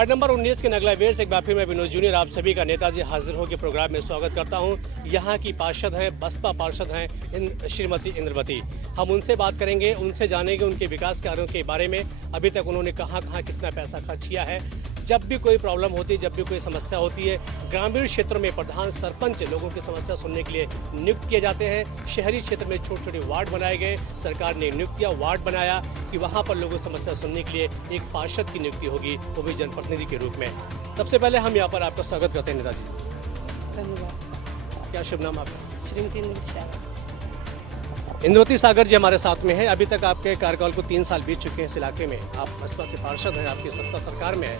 Ward number 19 के नगलावेर से एक बार फिर मैं विनोद जूनियर आप सभी का नेताजी हाजिर होकर प्रोग्राम में स्वागत करता हूं। यहां की पार्षद हैं, बसपा पार्षद हैं श्रीमती इंद्रवती। हम उनसे बात करेंगे, उनसे जानेंगे उनके विकास कार्यों के बारे में। अभी तक उन्होंने कहां कितना पैसा खर्च किया है। जब भी कोई प्रॉब्लम होती है, जब भी कोई समस्या होती है, ग्रामीण क्षेत्रों में प्रधान सरपंच लोगों की समस्या सुनने के लिए नियुक्त किए जाते हैं। शहरी क्षेत्र में छोटे छोटे वार्ड बनाए गए, सरकार ने नियुक्त किया, वार्ड बनाया कि वहाँ पर लोगों की समस्या सुनने के लिए एक पार्षद की नियुक्ति होगी, वो भी जनप्रतिनिधि के रूप में। सबसे पहले हम यहाँ पर आपका स्वागत करते हैं नेताजी। धन्यवाद। क्या शुभ नाम आपका? श्रीमती इंद्रवती सागर। इंद्रवती सागर जी हमारे साथ में है। अभी तक आपके कार्यकाल को 3 साल बीत चुके हैं इस इलाके में। आप बसपा से पार्षद हैं, आपकी सत्ता सरकार में है।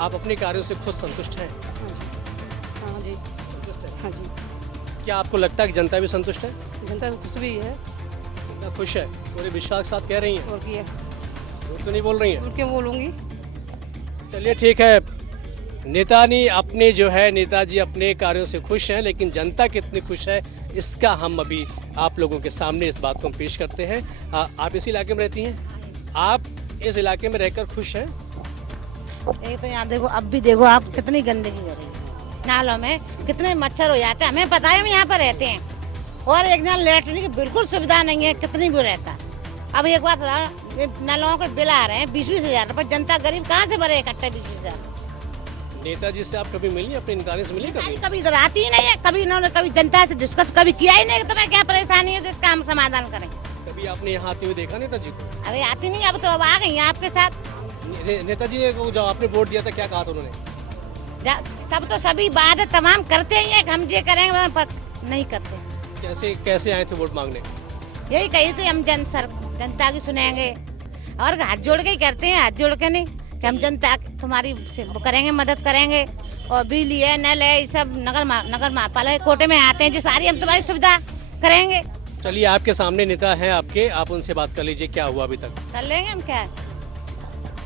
आप अपने कार्यों से खुद संतुष्ट हैं? हाँ जी। संतुष्ट हैं? हाँ जी। क्या आपको लगता है कि जनता भी संतुष्ट है? जनता खुश भी है। जनता खुश है, पूरे विश्वास के साथ कह रही हैं? और क्या? झूठ तो नहीं बोल रही हैं? और क्या बोलूँगी? चलिए ठीक है। नेताजी अपने कार्यों से खुश हैं, लेकिन जनता कितनी खुश है इसका हम अभी आप लोगों के सामने इस बात को हम पेश करते हैं। आप इस इलाके में रहती हैं? आप इस इलाके में रहकर खुश हैं? ये तो यहाँ देखो, अब भी देखो आप कितनी गंदगी हो रही है नालों में, कितने मच्छर हो जाते हैं। हमें पता है, हम यहाँ पर रहते हैं और एक जन लेटरिन की बिल्कुल सुविधा नहीं है, कितनी भी रहता। अब एक बात नलों के बिल आ रहे हैं 20-20 हजार रुपये। जनता गरीब कहाँ से भरे इकट्ठा 20-20 हजार? नेताजी से आप कभी मिली, अपने नेताजी से मिली कभी? कभी इधर आती ही नहीं है, कभी इन्होंने कभी जनता से डिस्कस कभी किया ही नहीं। तुम्हें क्या परेशानी है जिसका हम समाधान करें? कभी आपने यहाँ आते हुए देखा नेताजी को? अभी आती नहीं, अब तो अब आ गई आपके साथ। नेताजी ने जो आपने वोट दिया था, क्या कहा था उन्होंने? तब तो सभी बात तमाम करते ही है, हम ये करेंगे पर नहीं करते। कैसे आए थे वोट मांगने? यही कही थी, हम जनता की सुनेंगे और हाथ जोड़ के ही करते हैं, हाथ जोड़ के नहीं कि हम जनता तुम्हारी करेंगे, मदद करेंगे। और बिजली है, नल है, ये सब नगर महापाल है, कोटे में आते हैं, जो सारी हम तुम्हारी सुविधा करेंगे। चलिए, आपके सामने नेता हैं आपके, आप उनसे बात कर लीजिए। क्या हुआ अभी तक? कर लेंगे हम। क्या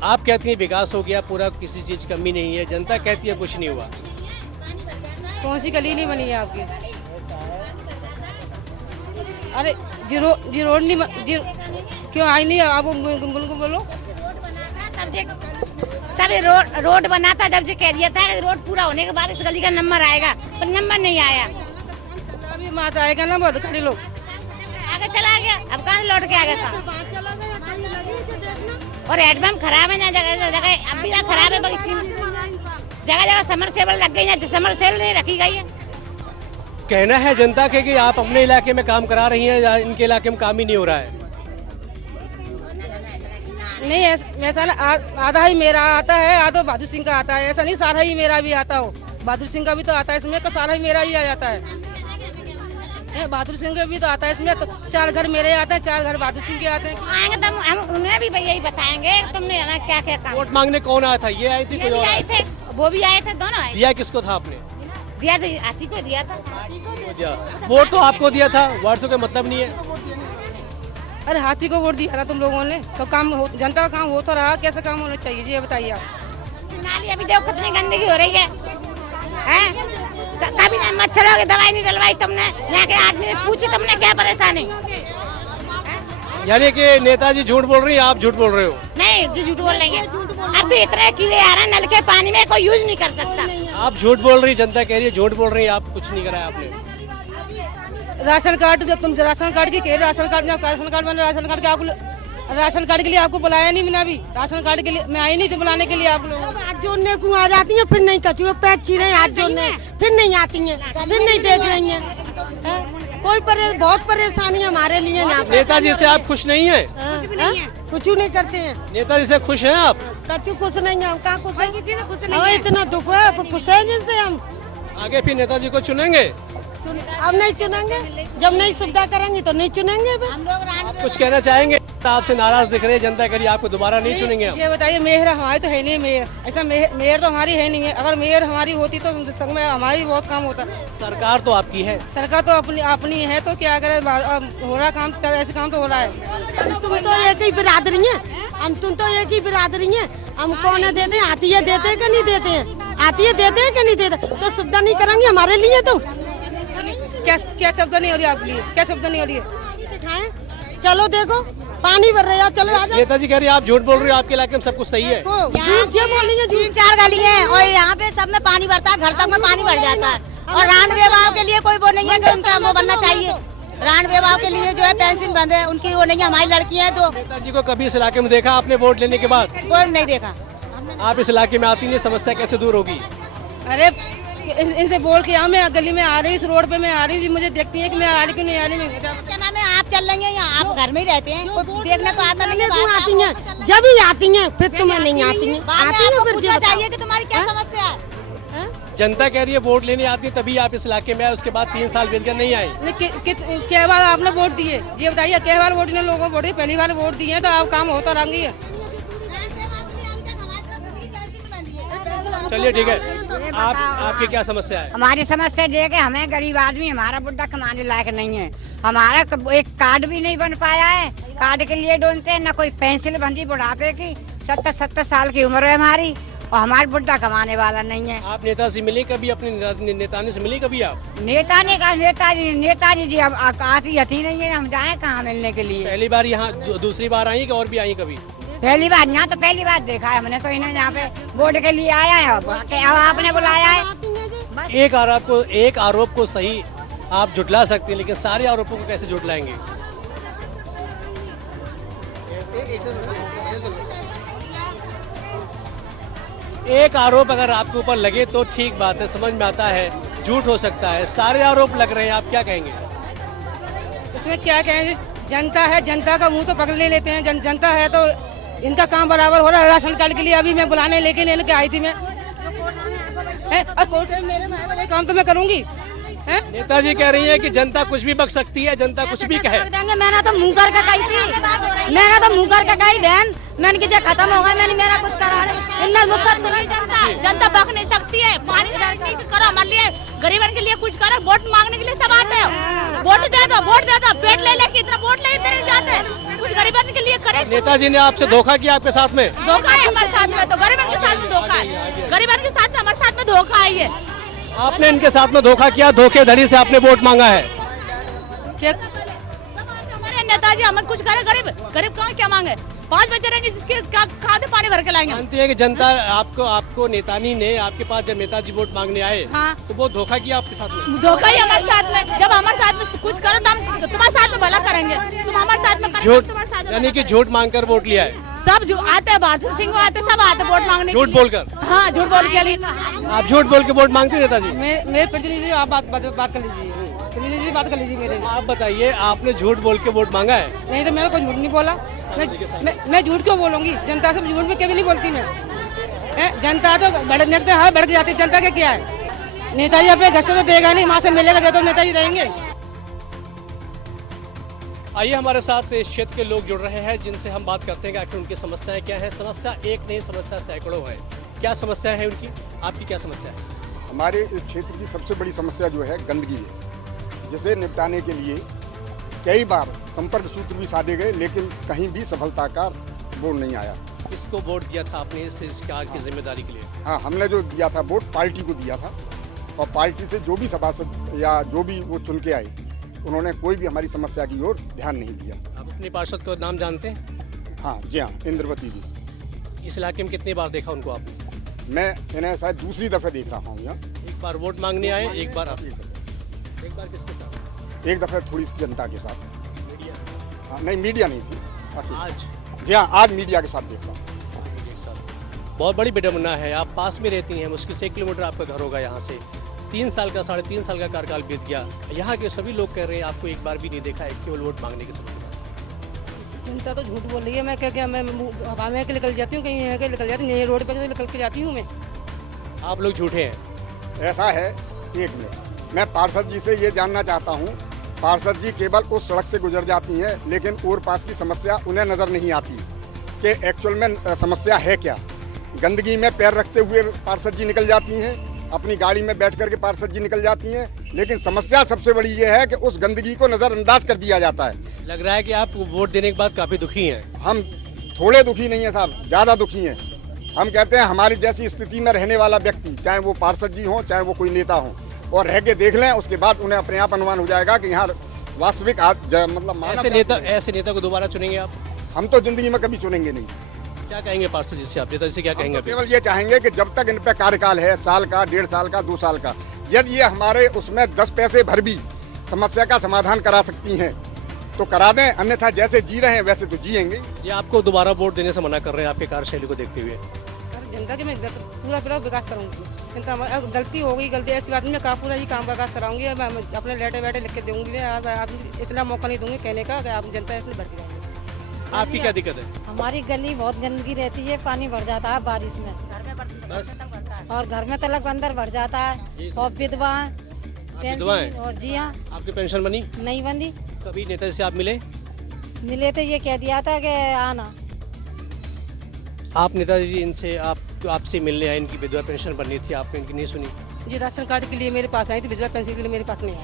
आप कहती हैं विकास हो गया पूरा, किसी चीज की कमी नहीं है। जनता कहती है कुछ नहीं हुआ। कौन सी गली नहीं बनी है आपकी? अरे जी रोड नहीं क्यों आई नहीं? आप बोलो। तब ये रोड बना था, जब जो कह दिया था रोड पूरा होने के बाद इस गली का नंबर आएगा, पर नंबर नहीं आया। अभी माता आएगा ना, बहुत खड़े लोग आगे चला गया, अब कहाँ लौट के आगे कहाँ? और हेडपम्प खराब है ना, जगह जगह अब भी खराब है। जगह जगह समरसेबल लग गई है, समरसेबल नहीं रखी गई है। कहना है जनता के कि आप अपने इलाके में काम करा रही हैं, या इनके इलाके में काम ही नहीं हो रहा है? नहीं, ऐसा आधा ही मेरा आता है, आधा बहादुर सिंह का आता है। ऐसा नहीं सारा ही मेरा भी आता हो। बहादुर सिंह का भी तो आता है इसमें, तो सारा ही मेरा ही आ जाता है। बहादुर सिंह का भी तो आता है इसमें, तो 4 घर मेरे आते हैं, 4 घर बहादुर सिंह के आते हैं। आएंगे तब हम उन्हें भी भैया ही बताएंगे तुमने हमें क्या क्या काम। वोट मांगने कौन आया था? ये आई थी, ये भी आए थे, वो भी आए थे, दोनों आए। दिया किसको था आपने? दिया था, हाथी को दिया था। वोट तो आपको दिया था, वर्षों का मतलब नहीं है। अरे हाथी को वोट दिया था तुम लोगों ने, तो काम जनता का काम हो तो रहा। कैसा काम होना चाहिए जी, ये बताइए आप। नाली अभी देखो कितनी गंदगी हो रही है, हैं? कभी ना मच्छरों की दवाई नहीं डलवाई तुमने, यहाँ के आदमी ने पूछी तुमने क्या परेशानी? यानी कि नेताजी झूठ बोल रही है, आप झूठ बोल रहे हो? नहीं जी, झूठ बोल रही है। अब भी इतने कीड़े आ रहे हैं, नल के पानी में कोई यूज नहीं कर सकता। आप झूठ बोल रही, जनता कह रही है झूठ बोल रही है, आप कुछ नहीं कराया आपने। राशन कार्ड, जब तुम राशन कार्ड की कह राशन कार्ड बना, राशन कार्ड के आपको राशन कार्ड के लिए आपको बुलाया नहीं। बिना भी राशन कार्ड के लिए मैं आई नहीं थी बुलाने के लिए आप लोग। हाथ जोड़ने को आ जाती है, फिर नहीं कचुए पैर चीरे हाथ जोड़ने, फिर नहीं आती हैं, फिर नहीं देख रही हैं। बहुत परेशानी हमारे लिए यहाँ पे। नेताजी से आप खुश नहीं है? कुछ नहीं करते हैं। नेताजी से खुश हैं आप? कचू खुश नहीं है, हम कहाँ खुश है? इतना दुख है, खुश है जिनसे हम। आगे फिर नेताजी को चुनेंगे? अब नहीं चुनेंगे, जब नहीं सुविधा करेंगे तो नहीं चुनेंगे। आप कुछ कहना चाहेंगे? आपसे नाराज दिख रहे हैं, जनता कह रही है आपको दोबारा नहीं चुनेंगे हम। ये बताइए, मेयर हमारी तो है नहीं। मेयर ऐसा मेयर तो हमारी है नहीं है। अगर मेयर हमारी होती तो संग में हमारी बहुत काम होता। सरकार तो आपकी है। सरकार तो अपनी है, तो क्या करे, हो रहा काम, ऐसे काम तो हो रहा है। तुम तो एक ही बिरादरी है, तुम तो एक ही बिरादरी है। हम कौन देते हैं? आती है देते हैं कि नहीं देते हैं? आती है देते हैं कि नहीं देते? तो सुविधा नहीं करेंगे हमारे लिए तो क्या शब्द नहीं हो रही आपके लिए? क्या शब्द नहीं हो रही है? चलो देखो पानी भर रहे हो, चलो आ जाओ। नेताजी कह रही है आप झूठ बोल रहे हो, आपके इलाके में सब कुछ सही है। झूठ जो बोल रही है, झूठ। 3-4 गली है और यहाँ पे सब में पानी भरता है, घर तक में पानी भर जाता है। और रान विवाह के लिए कोई वो नहीं है कि उनका वो बनना चाहिए। रान विवाह के लिए जो है पेंशन बंद है, उनकी वो नहीं है। हमारी लड़की है तो नेताजी को कभी इस इलाके में देखा आपने वोट लेने के बाद? कोई नहीं देखा। आप इस इलाके में आती नहीं, समस्या कैसे दूर होगी? अरे इनसे बोल के मैं गली में आ रही, इस रोड पे मैं आ रही, मुझे देखती है कि मैं आ रही क्यों नहीं आ रही। क्या नाम है, आप चल रही हैं या आप घर में ही रहते हैं? तो देखने तो आता नहीं है। क्यों आती हैं? जब ही आती हैं फिर तुम्हें नहीं आती हैं। आती हैं फिर पूछना चाहिए कि तुम्हारी क्या समस्या है। जनता कह रही है वोट लेने आती है तभी आप इस इलाके में आए, उसके बाद 3 साल बीत गए नहीं आए। क्या बार आपने वोट दिए ये बताइए? क्या बार वोट ने लोगों को वोट दिए? पहली बार वोट दिए तो आप काम होता रहेंगे। चलिए ठीक है, आपकी क्या समस्या है? हमारी समस्या ये है कि हमें गरीब आदमी, हमारा बुढ़ा कमाने लायक नहीं है। हमारा एक कार्ड भी नहीं बन पाया है। कार्ड के लिए ढूंढते हैं, न कोई पेंशन बंदी बुढ़ापे की। 70 साल की उम्र है हमारी और हमारा बुढ़ा कमाने वाला नहीं है। आप नेता से मिले कभी? अपने नेताने से मिली कभी आप? नेताजी जी अब आती हती नहीं है, हम जाए कहाँ मिलने के लिए। पहली बार यहाँ, दूसरी बार आई कि और भी आई कभी? पहली बार यहाँ तो पहली बार देखा है हमने, तो इन्हें यहाँ पे वोट के लिए आया है। अब आपने बुलाया है। एक आरोप को सही आप झुटला सकते हैं, लेकिन सारे आरोपों को कैसे झुटलाएंगे? एक आरोप अगर आपके ऊपर लगे तो ठीक बात है, समझ में आता है, झूठ हो सकता है। सारे आरोप लग रहे हैं, आप क्या कहेंगे? इसमें क्या कहेंगे? जनता है, जनता का मुंह तो पकड़ ले लेते हैं। जनता है तो इनका काम बराबर हो रहा है। राशन कार्ड के लिए अभी मैं बुलाने लेके लेके आई थी मैं। कोर्ट में मेरे में काम तो मैं करूंगी। नेताजी कह रही है कि जनता कुछ भी बक सकती है, जनता कुछ भी कहे। मैंने तो मुँह करके कही थी, बहन मैंने की खत्म हो गई, मैंने मेरा कुछ करा जनता बक नहीं सकती है। पानी नहीं करो, मान लिया गरीबन के लिए कुछ करो। वोट मांगने के लिए सब आते हैं, वोट दे दो, वोट दे दो। पेट ले लेके इतना वोट ले जाते, कुछ गरीबन के लिए करे। नेताजी ने आपसे धोखा किया, आपके साथ में धोखा है हमारे साथ में, तो गरीबन के साथ में धोखा है। गरीबन के साथ में, हमारे साथ में धोखा है ये। आपने इनके साथ में धोखा किया, धोखेधड़ी से आपने वोट मांगा है। हमारे नेताजी हमें कुछ करे, गरीब कहाँ क्या मांगे? 5 बच्चे रहेंगे जिसके खाते पानी भर के लाएंगे। जानती है कि जनता आपको नेतानी ने आपके पास जब नेताजी वोट मांगने आए, हाँ। तो वो धोखा किया आपके साथ में। धोखा ही हमारे साथ में। जब हमारे साथ में कुछ करो तो हम तुम्हारे साथ में भला करेंगे, तुम हमारे साथ में करेंगे, तुम्हारे साथ में यानी कि झूठ मांगकर वोट लिया है। सब आते हैं, बहादुर सिंह आते, सब आते वोट मांगने। झूठ बोलकर? हाँ, झूठ बोल के लिए। आप झूठ बोल के वोट मांगते हैं नेताजी? मेरे प्रतिनिधि आप बात कर लीजिए, प्रतिनिधि बात कर लीजिए मेरे। आप बताइए, आपने झूठ बोल के वोट मांगा है? नहीं तो मैंने कोई झूठ नहीं बोला। मैं झूठ क्यों बोलूंगी? जनता से झूठ में कभी नहीं बोलती मैं। जनता तो भड़क जाती है। जनता का क्या है? नेताजी अपने घर से तो देगा नहीं, वहाँ से मिलेगा तो नेताजी रहेंगे। आइए हमारे साथ इस क्षेत्र के लोग जुड़ रहे हैं, जिनसे हम बात करते हैं कि आखिर उनकी समस्याएं क्या है। समस्या एक नहीं, समस्या सैकड़ों है। क्या समस्या है उनकी? आपकी क्या समस्या है? हमारे इस क्षेत्र की सबसे बड़ी समस्या जो है गंदगी है, जिसे निपटाने के लिए कई बार संपर्क सूत्र भी साधे गए, लेकिन कहीं भी सफलता का बोर्ड नहीं आया। किसको वोट दिया था आपने इस कार्य की जिम्मेदारी के लिए? हाँ, हमने जो दिया था वोट पार्टी को दिया था, और पार्टी से जो भी सभासद या जो भी वो चुन के आए, उन्होंने कोई भी हमारी समस्या की ओर ध्यान नहीं दिया। आप अपने पार्षद का नाम जानते हैं? हाँ जी, हाँ, इंद्रवती जी। इस इलाके में कितनी बार देखा उनको आपने? मैं इन्हें शायद दूसरी दफे देख रहा हूँ यहाँ। एक बार वोट मांगने आए, एक बार आप, एक एक बार किसके साथ? एक दफे थोड़ी जनता के साथ। मीडिया? हाँ, नहीं मीडिया नहीं थी। आज? जी हाँ, आज मीडिया के साथ देख रहा हूँ। बहुत बड़ी विडम्बना है, आप पास में रहती हैं, मुश्किल से 1 किलोमीटर आपका घर होगा यहाँ से। 3 साल का, 3.5 साल का कार्यकाल बीत गया। यहाँ के सभी लोग कह रहे हैं आपको एक बार भी नहीं देखा है, केवल वोट मांगने के समय। जनता तो झूठ बोल रही है। मैं क्या मैं हवा में निकल जाती हूँ, कहीं है के निकल जाती हूँ, रोड पे तो निकल के जाती हूँ मैं। आप लोग झूठे हैं? ऐसा है, एक मिनट, मैं पार्षद जी से ये जानना चाहता हूँ। पार्षद जी केवल उस सड़क से गुजर जाती हैं, लेकिन और पास की समस्या उन्हें नज़र नहीं आती कि एक्चुअल में समस्या है क्या। गंदगी में पैर रखते हुए पार्षद जी निकल जाती हैं, अपनी गाड़ी में बैठ करके पार्षद जी निकल जाती हैं, लेकिन समस्या सबसे बड़ी ये है कि उस गंदगी को नज़रअंदाज कर दिया जाता है। लग रहा है कि आप वोट देने के बाद काफ़ी दुखी हैं। हम थोड़े दुखी नहीं हैं साहब, ज़्यादा दुखी हैं। हम कहते हैं हमारी जैसी स्थिति में रहने वाला व्यक्ति, चाहे वो पार्षद जी हों, चाहे वो कोई नेता हों, और रह के देख लें, उसके बाद उन्हें अपने आप अनुमान हो जाएगा कि यहाँ वास्तविक मतलब ऐसे नेता को दोबारा चुनेंगे आप? हम तो जिंदगी में कभी चुनेंगे नहीं। क्या कहेंगे पार्षद जी से, आप नेता जी से क्या हम कहेंगे तो अभी? केवल ये चाहेंगे कि जब तक इन पे कार्यकाल है, साल का, 1.5 साल का, 2 साल का, यदि ये हमारे उसमें 10 पैसे भर भी समस्या का समाधान करा सकती हैं तो करा दें, अन्यथा जैसे जी रहे हैं वैसे तो जिएंगे। ये आपको दोबारा वोट देने से मना कर रहे हैं आपके कार्यशैली को देखते हुए। जनता के मैं पूरा विकास करूँगी। जनता अब गलती हो गई, गलती ऐसी बात नहीं, मैं पूरा ही काम विकास कराऊंगी। मैं अपने लेटे बैठे लिख के दूंगी। मैं आप इतना मौका नहीं दूंगी कहने का कि आप जनता इसलिए भड़क जाएगी। आपकी क्या दिक्कत है? हमारी गली बहुत गंदगी रहती है, पानी भर जाता है बारिश में, बस और घर में तलक अंदर भर जाता है। और विधवाएं, विधवाएं? और जी हाँ, आपकी पेंशन बनी? नहीं बंदी। कभी नेता जी से आप मिले? मिले तो ये कह दिया था कि आना। आप नेताजी इनसे आपसे मिलने आए, इनकी विधवा पेंशन बननी थी, आपने इनकी नहीं सुनी? जी राशन कार्ड के लिए मेरे पास आई थी, विधवा पेंशन के लिए मेरे पास नहीं आई।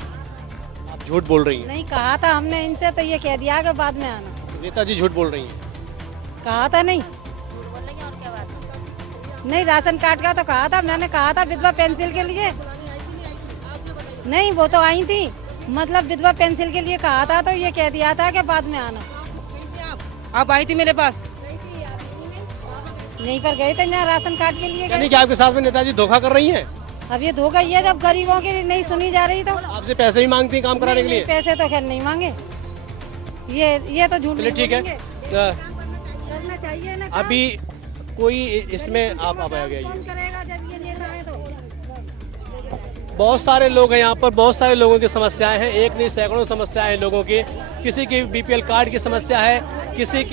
आप झूठ बोल रही हैं। नहीं कहा था हमने इनसे, तो ये कह दिया कि बाद में आना। नेताजी झूठ बोल रही हैं। कहा था नहीं, नहीं राशन कार्ड का तो कहा था, मैंने कहा था विधवा पेंसिल के लिए। नहीं वो तो आई थी, मतलब विधवा पेंसिल के लिए कहा था, तो ये कह दिया था कि बाद में आना। आप आई थी मेरे पास? नहीं कर गए थे यहाँ राशन कार्ड के लिए यानी कि आपके साथ में नेताजी धोखा कर रही हैं? अब ये धोखा ही है, जब गरीबों की नहीं सुनी जा रही तो। आपसे पैसे ही मांगती हैं काम कराने के लिए? पैसे तो खैर नहीं मांगे, ये तो झूठ चलिए नहीं ठीक है। बोलेंगे। करना चाहिए ना काम। अभी कोई इसमें आप आ गए, कौन करेगा जब ये नेता है तो। बहुत सारे लोग हैं यहाँ पर, बहुत सारे लोगों की समस्याएं हैं, एक नहीं सैकड़ों समस्याएं हैं लोगों की। किसी की बीपीएल कार्ड की समस्या है, किसी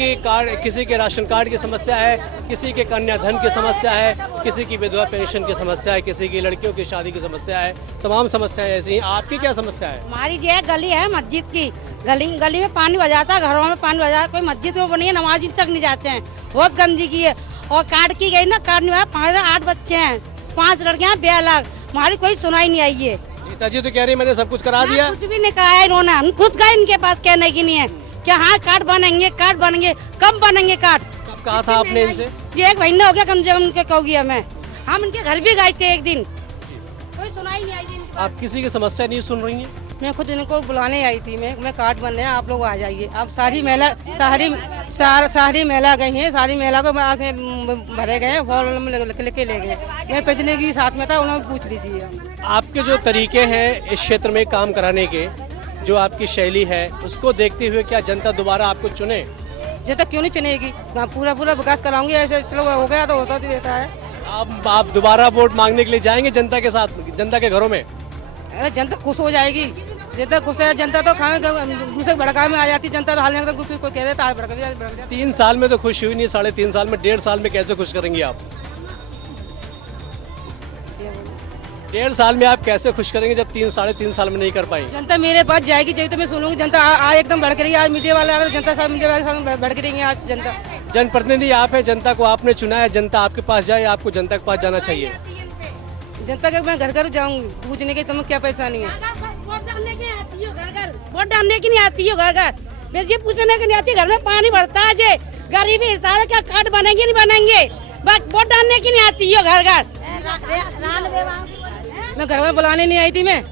के राशन कार्ड की समस्या है, किसी के कन्याधन की समस्या है, किसी की विधवा पेंशन की समस्या है, किसी की लड़कियों की शादी की समस्या है। तमाम समस्याएं ऐसी हैं। आपकी क्या समस्या है? हमारी जो है गली है मस्जिद की, गली में पानी भर जाता है, घरों में पानी भर जाता है, कोई मस्जिद में बनी है, नमाजी तक नहीं जाते हैं, बहुत गंदगी है। और कार्ड की गई ना, कार्ड में 8 बच्चे हैं, 5 लड़कियां, 2 लाख, हमारी कोई सुनाई नहीं आई है। नेताजी तो कह रही है मैंने सब कुछ करा दिया। कुछ भी नहीं कहा है इन्होंने, हम खुद गए इनके पास कहने की नहीं है कि हाँ कार्ड बनेंगे, कार्ड बनेंगे। कब बनेंगे कार्ड? कब कहा था आपने इनसे? ये 1 महीना हो गया कम से कम उनके कहोगी हमें। हम इनके घर भी गए थे एक दिन, कोई सुनाई नहीं आई थी इनकी बात। आप किसी की समस्या नहीं सुन रही हैं? मैं खुद इनको बुलाने आई थी। मैं कार्ड बनने हैं, आप लोग आ जाइए। आप सारी महिला गई हैं, सारी महिला को आगे भरे गए, फॉर्म लिख के ले गए। मेरे प्रतिनिधि भी साथ में था, उन्होंने पूछ लीजिए। आपके जो तरीके हैं इस क्षेत्र में काम कराने के, जो आपकी शैली है, उसको देखते हुए क्या जनता दोबारा आपको चुने? जनता क्यों नहीं चुनेगी? पूरा विकास कराऊंगी। ऐसे चलो हो गया तो होता रहता है। आप दोबारा वोट मांगने के लिए जाएंगे जनता के साथ, जनता के घरों में? अरे जनता खुश हो जाएगी। जनता खुश है, जनता तो दूसरे भड़कावे में आ जाती। जनता तो हाल कोई कह देता है भड़क जाती। 3 साल में तो खुश हुई नहीं, 3.5 साल में, 1.5 साल में कैसे खुश करेंगी आप? 1.5 साल में आप कैसे खुश करेंगे जब 3-3.5 साल में नहीं कर पाएंगे? जनता मेरे पास जाएगी, चाहिए तो मैं सुनूंगी। जनता आज एकदम भड़क रही है। आज मीडिया वाले आ रहे, जनता साथ मीडिया वाले साथ भड़क रही है आज जनता। जनप्रतिनिधि आप है, जनता को आपने चुना है, जनता आपके पास जाए, आपको जनता के पास जाना चाहिए। जनता के मैं घर जाऊंगी पूछने के तुम्हें क्या परेशानी है। वोट डालने की आती हो घर, वोट डालने की नहीं आती हो घर। फिर ये पूछने की नहीं आती, घर में पानी भरता है जे, गरीबी सारा क्या कार्ड बनेंगे नहीं बनेंगे, बस वोट डालने की नहीं आती हो घर। मैं घर में बुलाने नहीं आई थी। मैं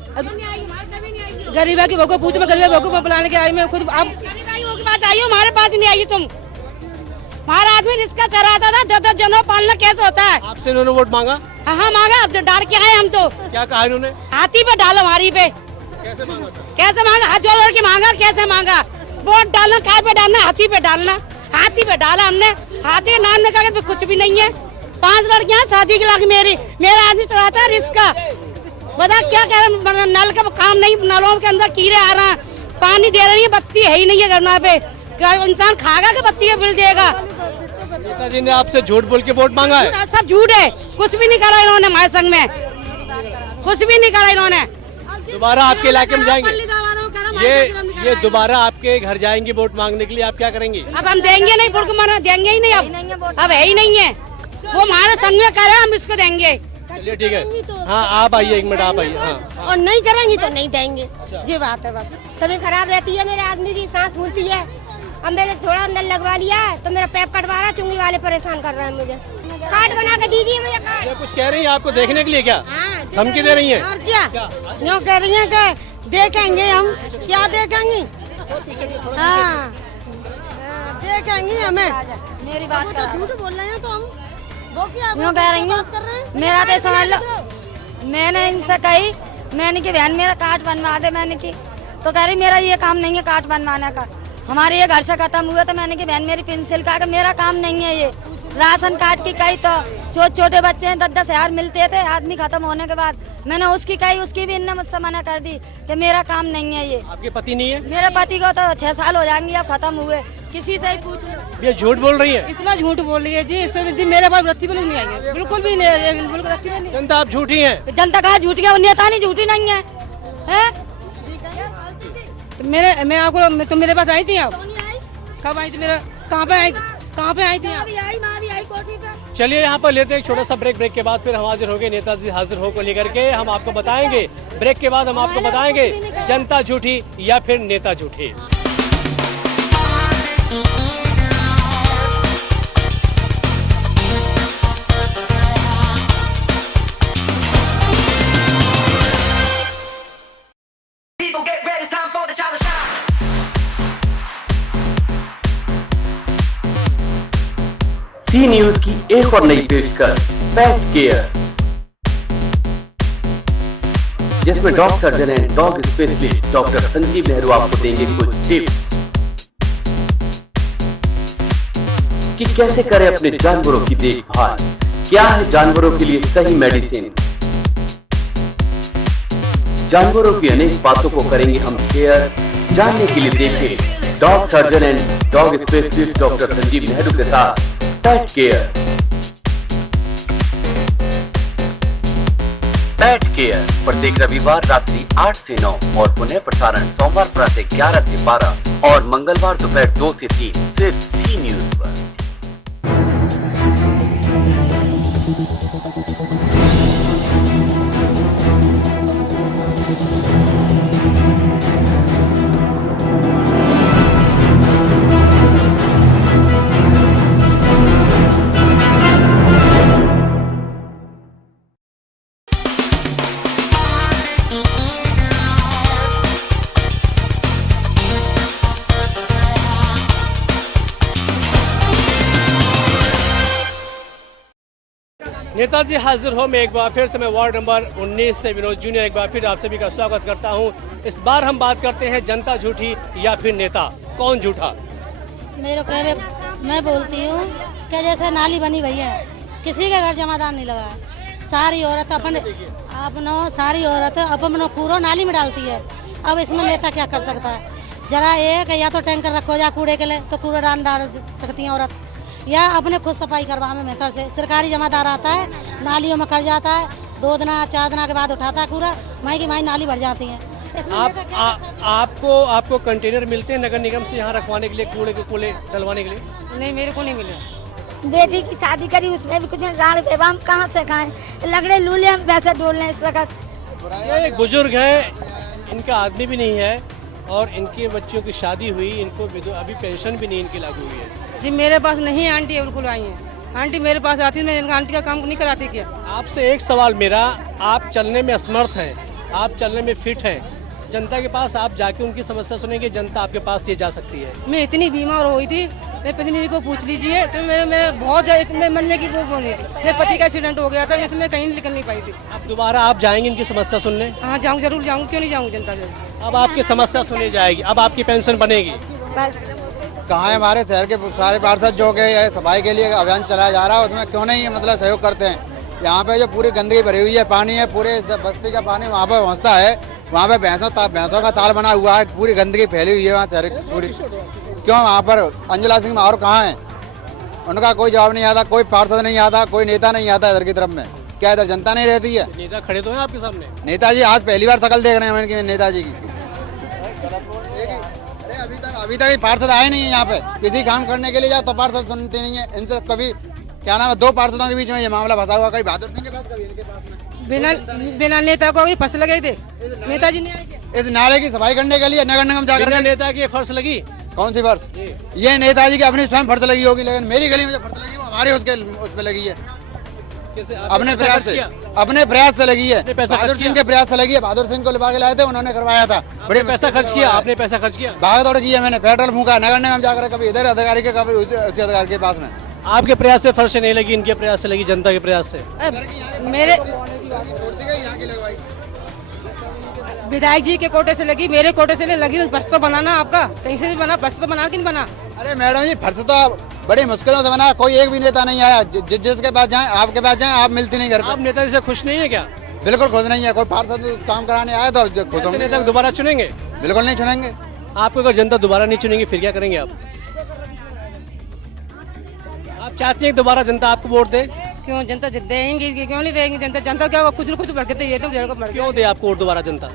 गरीबा की बहू को पूछ, मैं गरीबा बहू को बुलाने के आई। मैं खुद आप के पास आई हो, हमारे पास नहीं आई तुम। हमारा आदमी रिश्ता चलाता था, 10 जनों पालना कैसे होता है? आपसे इन्होंने वोट मांगा? हाँ मांगा, अब तो डाल के आए हम तो। क्या कहा इन्होंने? हाथी पे डालो, हमारी पे कैसे मांगा था? कैसे मांगा? हाथ जोड़ के मांगा, कैसे मांगा? वोट डालना काय पे डालना? हाथी पे डालना। हाथी पे डाला हमने, हाथी के नाम निकाल के कुछ भी नहीं है। 5 लड़कियां शादी की लगी मेरा आदमी चलाता है रिश्का। बता क्या कह रहे, नल का काम नहीं, नलों के अंदर कीड़े आ रहे हैं, पानी दे रही है, बत्ती है ही नहीं है घरना पे। क्या इंसान खाएगा कि बत्ती बिल देगा? नेताजी ने आपसे झूठ बोल के वोट मांगा है? सब झूठ है, कुछ भी नहीं करा इन्होंने हमारे संग में, कुछ भी नहीं करा इन्होंने। दोबारा आपके इलाके में जाएंगे? ये दोबारा आपके घर जाएंगे वोट मांगने के लिए, आप क्या करेंगे? अब हम देंगे नहीं, बुर्क माना देंगे ही नहीं, अब है ही नहीं है। वो हमारे संग में करे, हम इसको देंगे। चलिए ठीक है। हाँ आप आइए, 1 मिनट आप आइए। हाँ और नहीं करेंगी तो नहीं देंगे, ये बात है बस। तबीयत खराब रहती है, मेरे आदमी की सांस फूलती है। अब मैंने थोड़ा नल लगवा लिया है तो मेरा पैप कटवा रहा है, चुंगी वाले परेशान कर रहे हैं मुझे। कार्ड बना के दीजिए मुझे कार्ड। ये कुछ कह रही है आपको देखने के लिए? क्या हाँ, धमकी दे रही है? और क्या यूँ कह रही है कि देखेंगे हम, क्या देखेंगे? हाँ देखेंगी हमें। मेरी वो बात तो करा झूठ बोल रहे हैं तो हम वो क्या यूँ कह रही बात कर रहे हूँ, हैं? मेरा तो समझ लो। मैंने इनसे कही, मैंने की बहन मेरा कार्ड बनवा दे, मैंने की तो कह रही मेरा ये काम नहीं है कार्ड बनवाने का, हमारे ये घर से खत्म हुआ। तो मैंने की बहन मेरी पेंसिल का मेरा काम नहीं है ये। राशन कार्ड की कही तो छोटे बच्चे हैं 10-10 हजार मिलते थे आदमी खत्म होने के बाद। मैंने उसकी कही, उसकी भी इनने मुझसे मना कर दी कि मेरा काम नहीं है ये। आपके पति नहीं है? मेरे पति को तो 6 साल हो जाएंगे अब खत्म हुए, किसी से ही पूछ लो। ये झूठ बोल रही है। इतना झूठ बोल रही है जी, इससे जी मेरे पास रत्ती भी नहीं आएंगे, बिल्कुल भी नहीं, बिल्कुल रत्ती भी नहीं। जनता आप झूठी हैं। जनता कहा झूठी है, नेता नहीं झूठी नहीं है, हैं? तो मैं आपको तुम मेरे पास आई थी आप? कब आई थी? मेरा कहाँ पे आई थी आप? चलिए यहाँ पर लेते हैं एक छोटा सा ब्रेक के बाद फिर हम हाजिर होंगे नेताजी हाजिर हो को लेकर के। हम आपको बताएंगे ब्रेक के बाद, हम आपको बताएंगे जनता झूठी या फिर नेता झूठी। सी न्यूज की एक और नई पेशकश पेट केयर, जिसमें dog surgeon and dog specialist doctor Sanjeev Nehru आपको देंगे कुछ टिप्स कि कैसे करें अपने जानवरों की देखभाल, क्या है जानवरों के लिए सही मेडिसिन। जानवरों की अनेक बातों को करेंगे हम शेयर। जानने के लिए देखें dog surgeon and dog specialist doctor Sanjeev Nehru के साथ पेट केयर। पेट केयर प्रत्येक रविवार रात्रि 8 से 9 और पुनः प्रसारण सोमवार प्रातः 11 से 12 और मंगलवार दोपहर 2 से 3 सिर्फ सी न्यूज पर। नेताजी हाजिर हो में एक बार फिर से मैं वार्ड नंबर 19 से विनोद जूनियर एक बार फिर आप सभी का स्वागत करता हूं। इस बार हम बात करते हैं जनता झूठी या फिर नेता, कौन झूठा? मेरे कहवे मैं बोलती हूँ कि जैसे नाली बनी हुई है, किसी के घर जमादार नहीं लगा, सारी औरत सारी औरत अपनो कूड़ो नाली में डालती है। अब इसमें नेता क्या कर सकता है? जरा एक या तो टैंकर रखो या कूड़े के लिए तो कूड़ेदान डाल सकती हैं औरत, या अपने खुद सफाई करवा में मेथड से। सरकारी जमादार आता है, नालियों में कर जाता है, 2 दिन 4 दिन के बाद उठाता है कूड़ा, माई की माई नाली भर जाती है। आपको कंटेनर मिलते हैं नगर निगम से यहाँ रखवाने के लिए, कूड़े डलवाने के लिए? नहीं, मेरे को नहीं मिले। बेटी की शादी करी उसमें भी कुछ डाल पे, हम कहाँ से खाएं? लगड़े लूले हम पैसे डोल रहे इस वक्त। ये बुजुर्ग हैं, इनका आदमी भी नहीं है और इनके बच्चों की शादी हुई, इनको अभी पेंशन भी नहीं इनकी लागू हुई है। जी मेरे पास नहीं, आंटी बिल्कुल आई हैं। आंटी मेरे पास आती है, मैं इनका आंटी का काम नहीं कराती क्या? आपसे एक सवाल मेरा, आप चलने में असमर्थ हैं, आप चलने में फिट हैं, जनता के पास आप जाके उनकी समस्या सुनेंगे, जनता आपके पास ये जा सकती है। मैं इतनी बीमार हुई थी, मेरे पत्नी को पूछ लीजिए, तो मेरे बहुत इतने मरने की वो बोली, मेरे पति का एक्सीडेंट हो गया था, इसमें कहीं निकल नहीं पाई थी। अब दोबारा आप जाएंगे इनकी समस्या सुनने? हाँ जाऊँ, जरूर जाऊँगी, क्यों नहीं जाऊँगी जनता जरूर। अब आपकी समस्या सुनी जाएगी, अब आपकी पेंशन बनेगी। बस कहाँ है हमारे शहर के सारे पार्षद जो के सफाई के लिए अभियान चलाया जा रहा है, उसमें क्यों नहीं मतलब सहयोग करते हैं? यहाँ पे जो पूरी गंदगी भरी हुई है, पानी है, पूरे बस्ती का पानी वहाँ पे पहुँचता है, वहाँ पे भैंसों का ताल बना हुआ है, पूरी गंदगी फैली हुई है वहाँ शहर पूरी। क्यों वहाँ पर अंजुला सिंह और कहाँ है? उनका कोई जवाब नहीं आता, कोई पार्षद नहीं आता, कोई नेता नहीं आता इधर की तरफ में। क्या इधर जनता नहीं रहती है? नेता खड़े तो हैं आपके सामने। नेताजी आज पहली बार शकल देख रहे हैं इनकी नेताजी की। अभी तक पार्षद आए नहीं है यहाँ पे, किसी काम करने के लिए जाओ तो पार्षद सुनते नहीं है। इनसे कभी क्या नाम है, 2 पार्षदों के बीच में ये मामला फंसा हुआ, कभी बहादुर सिंह के पास, कभी इनके पास में। बिना नेता को फंस लगे थे, नेताजी नहीं आए। इस नाले की सफाई करने के लिए नगर निगम जाकर बिना नेता की फर्श लगी? कौन सी फर्श? ये नेताजी की अपनी स्वयं फर्श लगी होगी, लेकिन मेरी गली में जो फर्श लगी वो हमारे उस पे लगी है। कैसे अपने पैसा प्रयास खर्च से, किया? अपने प्रयास से लगी है। आपने पैसा बहादुर खर्च सिंह किया? के प्रयास से लगी है। बहादुर सिंह को लिवा के लाए थे, उन्होंने करवाया था। बड़े पैसा खर्च किया, आपने पैसा खर्च किया? भाग दौड़ की है मैंने, पेट्रोल फूका नगर निगम जाकर, कभी इधर अधिकारी के, कभी उसी अधिकारी के पास में। आपके प्रयास से फर्श नहीं लगी, इनके प्रयास से लगी, जनता के प्रयास से। मेरे विधायक जी के कोटे से लगी, मेरे कोटे से नहीं लगी। बस तो बनाना आपका, कहीं से भी बना, बस तो बना कि नहीं बना? अरे मैडम जी, फर्श तो बड़ी मुश्किलों से बना, कोई एक भी नेता नहीं आया। जिसके पास जाए, आपके पास जाए, आप मिलती नहीं घर आप पे। नेताजी से खुश नहीं है क्या? बिल्कुल खुश नहीं है। कोई पार्षद काम कराने आया तो खुश ऐसे होंगे। नेता को दोबारा चुनेंगे? बिल्कुल नहीं चुनेंगे। आपको अगर जनता दोबारा नहीं चुनेगी फिर क्या करेंगे आप? आप चाहती हैं कि दोबारा जनता आपको वोट दे? क्यों जनता देंगी, क्यों नहीं देंगी? जनता जनता क्या कुछ न कुछ भड़कते ही है, तुम जड़ को भड़के। क्यों दे आपको वोट दोबारा जनता?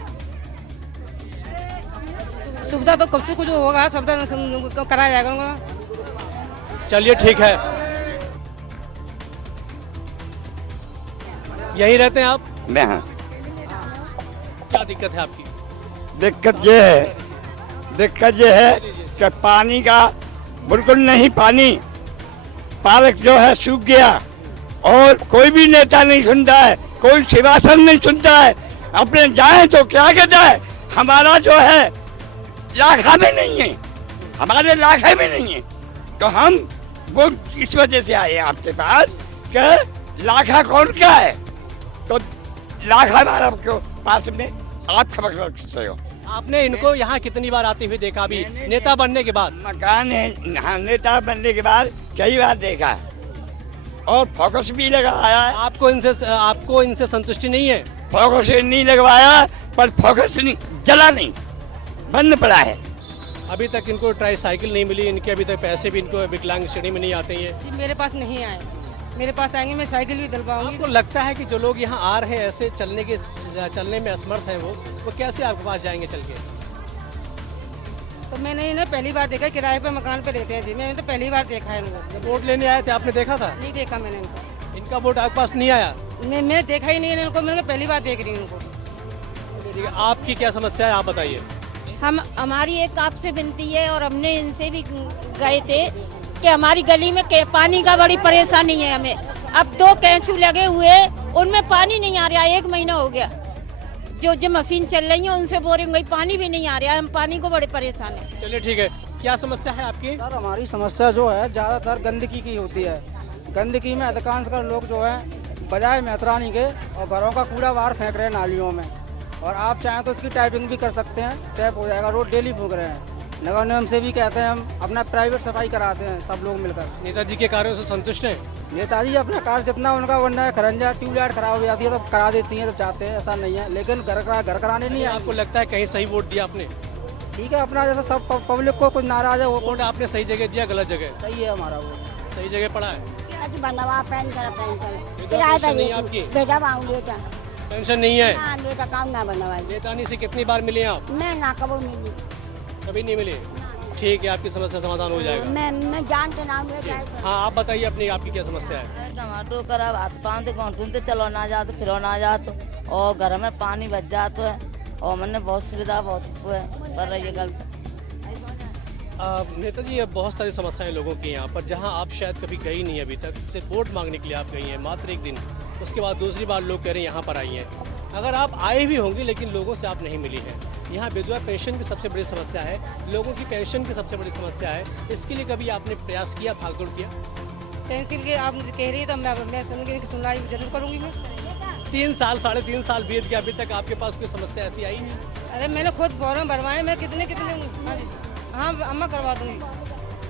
सुविधा तो कब से कुछ होगा, सुविधा कराया जाएगा उनको। चलिए ठीक है। यहीं रहते हैं आप? मैं हाँ। क्या दिक्कत है आपकी? दिक्कत ये है कि पानी का बिल्कुल नहीं, पानी पार्क जो है सूख गया और कोई भी नेता नहीं सुनता है, कोई शिवासन नहीं सुनता है। अपने जाए तो क्या कहता है, हमारा जो है लाखा में नहीं है, हमारे लाखे में नहीं है। तो हम वो इस वजह से आए हैं आपके पास कि लाखा कौन का है, तो लाखा हमारा पास में आप खबर रख सकते हो। आपने इनको यहाँ कितनी बार आते हुए देखा अभी नेता बनने के बाद? मकान है, हाँ, नेता बनने के बाद कई बार देखा है और फोकस भी लगाया है। आपको इनसे संतुष्टि नहीं है? फोकस नहीं लगवाया, पर फोकस नहीं जला नहीं, बंद पड़ा है। अभी तक इनको ट्राई साइकिल नहीं मिली, इनके अभी तक पैसे भी इनको विकलांग श्रेणी में नहीं आते हैं। जी मेरे पास नहीं आए, मेरे पास आएंगे मैं साइकिल भी दिलवाऊंगी। आपको लगता है कि जो लोग यहाँ आ रहे हैं ऐसे चलने में असमर्थ हैं, वो कैसे आपके पास जाएंगे चल के? तो मैंने इन्हें पहली बार देखा, किराए पे मकान पे रहते हैं जी, मैंने तो पहली बार देखा है इनको। जब वोट लेने आए थे आपने देखा था? नहीं देखा मैंने इनको, इनका वोट आपके पास नहीं आया? मैं देखा ही नहीं इनको, मैंने पहली बार देख रही हूँ इनको। ठीक है, आपकी क्या समस्या है आप बताइए। हमारी एक आपसे विनती है और हमने इनसे भी गए थे कि हमारी गली में पानी का बड़ी परेशानी है हमें। अब 2 कैंचू लगे हुए, उनमें पानी नहीं आ रहा, 1 महीना हो गया। जो मशीन चल रही है उनसे बोरिंग गई, पानी भी नहीं आ रहा है, हम पानी को बड़े परेशान हैं। चलिए ठीक है, क्या समस्या है आपकी? सर हमारी समस्या जो है ज़्यादातर गंदगी की होती है। गंदगी में अधिकांश कर लोग जो है बजाय मेहतरानी के और घरों का कूड़ा बाहर फेंक रहे हैं नालियों में, और आप चाहें तो इसकी टाइपिंग भी कर सकते हैं, टैप हो जाएगा। रोड डेली फूंक रहे हैं, नगर निगम से भी कहते हैं, हम अपना प्राइवेट सफाई कराते हैं सब लोग मिलकर। नेताजी के कार्यों से संतुष्ट हैं? नेताजी अपना कार्य जितना उनका बनना है, खरंजा ट्यूबलाइट खराब हो जाती है तो करा देती हैं जब चाहते हैं, ऐसा नहीं है, लेकिन घर कराने नहीं है। आपको लगता है कहीं सही वोट दिया आपने? ठीक है, अपना जैसा सब पब्लिक को कुछ नाराज है वो वोट आपने सही जगह दिया, गलत जगह? सही है हमारा वोट, सही जगह पड़ा है। पेंशन नहीं आपकी? पेंशन नहीं है? नेतानी से कितनी बार मिले आप? मैं ना कबो नहीं ली, कभी नहीं मिले? ठीक है, आपकी समस्या समाधान हो जाएगा। मैं जान के नाम ले जाए। हाँ आप बताइए अपनी, आपकी क्या समस्या है? टमाटो खराब हाथ पाँव से घंटून से चलो ना जाते फिरो ना जाते, और घर में पानी बच जाता है, और मैंने बहुत सुविधा बहुत कर रही है गलत। नेताजी ये बहुत सारी समस्याएं लोगों की यहाँ पर, जहाँ आप शायद कभी गई नहीं अभी तक, सिर्फ वोट मांगने के लिए आप गई हैं मात्र 1 दिन, उसके बाद दूसरी बार लोग कह रहे हैं यहाँ पर आई हैं। अगर आप आए भी होंगी लेकिन लोगों से आप नहीं मिली हैं। यहाँ विधवा पेंशन की सबसे बड़ी समस्या है, लोगों की पेंशन की सबसे बड़ी समस्या है, इसके लिए कभी आपने प्रयास किया, भागदौड़ किया? पेंसिल के आप कह रही है तो मैं सुनूंगी, सुनवाई जरूर करूंगी मैं। 3 साल 3.5 साल बीत गया, अभी तक आपके पास कोई समस्या ऐसी आई नहीं? अरे मैंने खुद फॉर्म भरवाए, मैं कितने हाँ मैं करवा दूंगी,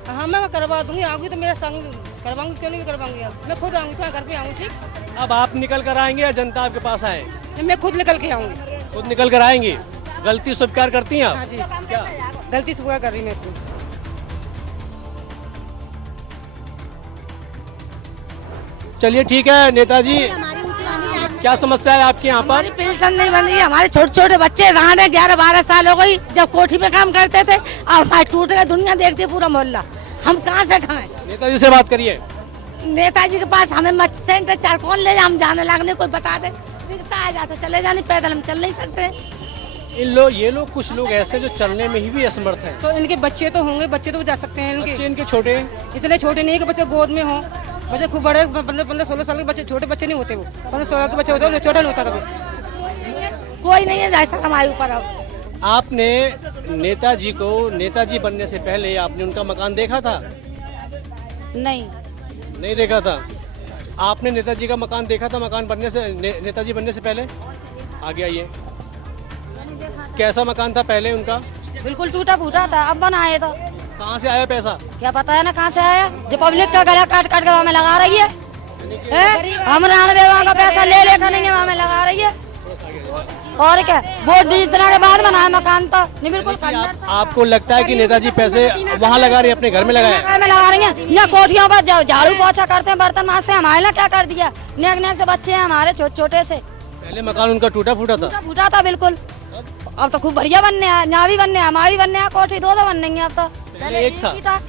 हाँ मैं करवा दूंगी। आऊँगी तो मेरा संग करवाऊंगी, क्यों नहीं करवाऊंगी, अब मैं खुद आऊँगी, तो घर पे आऊँगी। ठीक, अब आप निकल कर आएंगे या जनता आपके पास आए? मैं खुद निकल के आऊँगी। खुद निकल कर आएंगी? गलती स्वीकार करती हैं आप? हाँ जी, क्या गलती स्वीकार कर रही मैं अपनी। चलिए ठीक है नेताजी, क्या समस्या है आपके यहाँ पर? पेंशन नहीं बन रही है, हमारे छोटे छोटे बच्चे रहा 11-12 साल हो गई, जब कोठी में काम करते थे, अब हमारे टूट गए, दुनिया देखती है पूरा मोहल्ला, हम कहाँ से खाएं? नेताजी से बात करिए। नेताजी के पास हमें मच सेंटर 4 कौन ले जाए, हम जाने लगने कोई बता दे, रिक्शा आ जाते चले जाने, पैदल हम चल नहीं सकते। ये लोग कुछ लोग ऐसे जो चलने में ही भी असमर्थ हैं। तो इनके बच्चे तो होंगे, बच्चे तो जा सकते हैं, बच्चे इनके छोटे हैं? इतने छोटे नहीं है कि बच्चे गोद में हो। बच्चे खूब बड़े 15-16 साल के बच्चे, छोटे बच्चे नहीं होते वो, 15-16 के बच्चे होते हैं, छोटा नहीं होता कभी। कोई नहीं है जैसा हमारे ऊपर अब। आपने नेताजी को नेताजी बनने से पहले आपने उनका मकान देखा था? नहीं देखा था। आपने नेताजी का मकान देखा था मकान बनने से नेताजी बनने से पहले? आगे आइए। कैसा मकान था पहले उनका? बिल्कुल टूटा फूटा था, अब बनाए तो। कहाँ से आया पैसा? क्या पता है ना कहाँ से आया, जो पब्लिक का गला काट काट के वहाँ में लगा रही है, हम 99 वहाँ का पैसा ले लेकर नहीं वहाँ में लगा रही है। और क्या, वोट जितना के बाद बनाया मकान तो नहीं, बिल्कुल आपको लगता है कि नेताजी पैसे वहाँ लगा रहे हैं, अपने घर में लगाए? में लगा रही है या कोठियों पर झाड़ू पोछा करते हैं, बर्तन माजते हैं, हमारे ना क्या कर दिया, नेक नेक से बच्चे हैं हमारे छोटे छोटे से। पहले मकान उनका टूटा फूटा था? फूटा था बिल्कुल, अब तो खूब बढ़िया बनने हैं, यहाँ भी बनने हैं, हमारा भी बनने हैं, कोठी दो बन रही है अब तो। पहले एक था।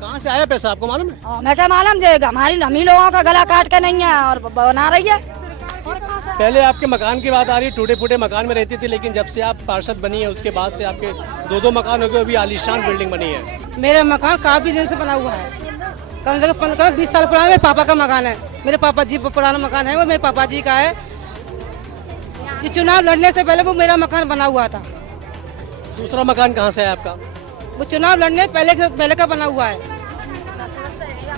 कहाँ से आया पैसा आपको मालूम है? मैं क्या मालूम, जो हमारी हम लोगों का गला काट के नहीं है और बना रही है। पहले आपके मकान की बात आ रही है, टूटे फूटे मकान में रहती थी, लेकिन जब से आप पार्षद बनी है उसके बाद से आपके 2 मकान हो गए, अभी आलीशान बिल्डिंग बनी है। मेरा मकान काफी दिन से बना हुआ है, कम से कम 20 साल पुराना। मेरे पापा का मकान है, मेरे पापा जी पुराना मकान है, वो मेरे पापा जी का है। ये चुनाव लड़ने से पहले वो मेरा मकान बना हुआ था। दूसरा मकान कहाँ से है आपका? वो चुनाव लड़ने पहले का बना हुआ है।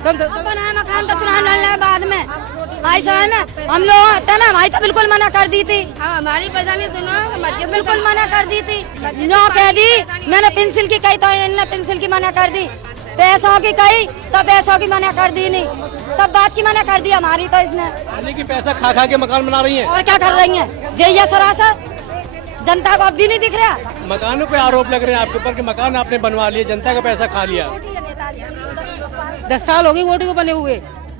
बनाया मकान तो चुनाव लड़ने बाद में भाई साहब में हम लोग ना भाई तो बिल्कुल मना कर दी थी, हमारी वजह ने सुना, बिल्कुल मना कर दी थी। जो कह दी मैंने पेंसिल की कही तो इन्होंने पेंसिल की मना कर दी, पैसों की कही तो पैसों की मना कर दी, नहीं सब बात की मना कर दी हमारी तो इसने। यानी कि पैसा खा खा के मकान बना रही है। और क्या कर रही है, जय सरासर जनता को अब भी नहीं दिख रहा। मकानों पे आरोप लग रहे हैं आपके ऊपर कि मकान आपने बनवा लिए, जनता का पैसा खा लिया। 10 साल हो गए वोटी को बने हुए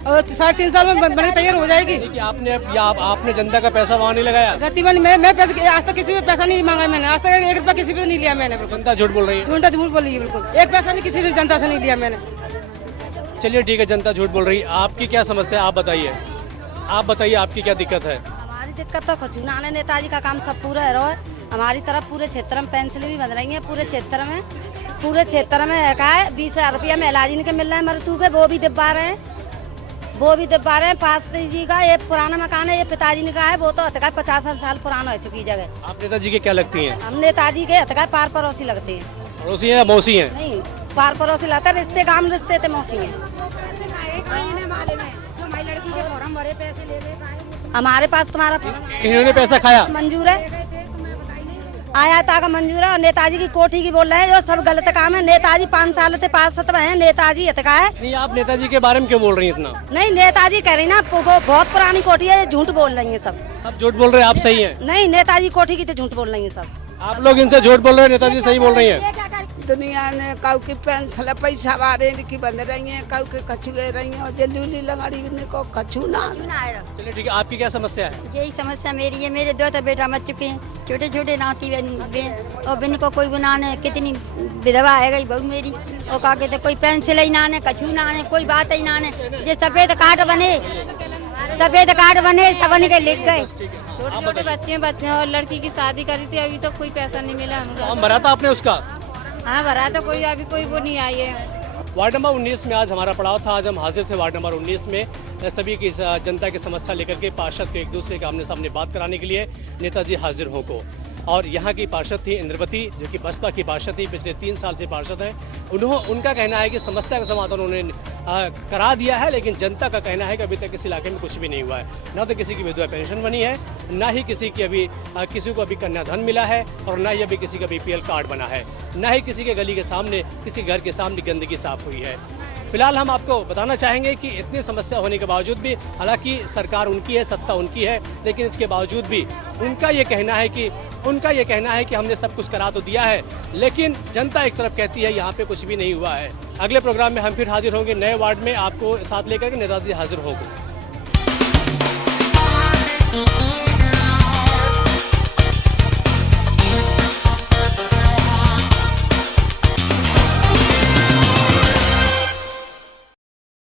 और 3.5 साल में बनने तैयार हो जाएगी। कि आपने जनता का पैसा वहाँ नहीं लगाया? गतिवन मैं पैसे आज तक किसी भी पैसा नहीं मांगा मैंने, आज तक 1 रुपया किसी पे नहीं लिया मैंने। जनता झूठ बोल रही है? जनता झूठ बोल रही है, बिल्कुल 1 पैसा नहीं किसी से जनता से नहीं लिया मैंने। चलिए ठीक है, जनता झूठ बोल रही है। आपकी क्या समस्या है आप बताइए, आपकी क्या दिक्कत है? हमारी दिक्कत तो कुछ ना, नेताजी का काम सब पूरा है। हमारी तरफ पूरे क्षेत्र में पेंसिल भी बन रही है, पूरे क्षेत्र में का है 20,000 रुपया में इलाज इनके मिल रहा है, मृत्यु के वो भी दिब्बा रहे हैं। पास्ते जी का ये पुराना मकान है, ये पिताजी का है, वो तो 50 साल पुराना हो चुकी जगह। आप नेताजी के क्या लगती हैं? हम नेताजी के पार पड़ोसी लगते हैं। पड़ोसी हैं या मौसी हैं? नहीं, पार पड़ोसी लगता है, रिश्ते काम रिश्ते थे, मौसी हैं। हमारे पास तुम्हारा इन्होंने पैसा खाया? मंजूर है, आया था का मंजूर है। और नेताजी की कोठी की बोल रहे हैं, जो सब गलत काम है। नेताजी 5 साल से 5 है, नेताजी का है। नहीं, आप नेताजी के बारे में क्यों बोल रही हैं इतना? नहीं, नेताजी कह रही ना, बहुत पुरानी कोठी है, झूठ बोल रही है सब झूठ बोल रहे हैं, आप सही हैं? नहीं, नेताजी कोठी की तो झूठ बोल रही है सब। आप लोग इनसे झूठ बोल रहे हैं, नेताजी सही बोल रही हैं। दुनिया ने काउ की पेंसिल पैसा बारे की बंद रही है, काउ के कछु गए रही है और जल्दी लगाड़ी को कछु ना। चलिए ठीक है, आपकी क्या समस्या है? यही समस्या मेरी है, मेरे 2 बेटा मर चुके हैं, छोटे छोटे नाती और बिन को कोई बनाने, कितनी विधवा है गई बहू मेरी, और का कहते कोई पेंसिल ही ना, कछु ना, कोई बात ही ना। जो सफेद कार्ड बने सब बन के लिख गए। छोटे बच्चे और लड़की की शादी करी थी, अभी तक कोई पैसा नहीं मिला हमको। फॉर्म भरा था आपने उसका? हाँ भरा तो कोई अभी कोई वो नहीं आई है। वार्ड नंबर 19 में आज हमारा पड़ाव था। आज हम हाजिर थे वार्ड नंबर 19 में सभी की जनता की समस्या लेकर के पार्षद को एक दूसरे के आमने सामने बात कराने के लिए नेताजी हाजिर हो को। और यहाँ की पार्षद थी इंद्रवती, जो कि बसपा की पार्षद थी, पिछले 3 साल से पार्षद हैं। उनका कहना है कि समस्या का समाधान उन्होंने करा दिया है, लेकिन जनता का कहना है कि अभी तक इस इलाके में कुछ भी नहीं हुआ है। ना तो किसी की विधवा पेंशन बनी है, ना ही किसी को अभी कन्याधन मिला है, और ना ही अभी किसी का BPL कार्ड बना है, ना ही किसी के गली के सामने, किसी घर के सामने गंदगी साफ हुई है। फिलहाल हम आपको बताना चाहेंगे कि इतनी समस्या होने के बावजूद भी, हालांकि सरकार उनकी है, सत्ता उनकी है, लेकिन इसके बावजूद भी उनका ये कहना है कि हमने सब कुछ करा तो दिया है, लेकिन जनता एक तरफ कहती है यहाँ पे कुछ भी नहीं हुआ है। अगले प्रोग्राम में हम फिर हाजिर होंगे नए वार्ड में, आपको साथ लेकर के नेताजी हाजिर होंगे।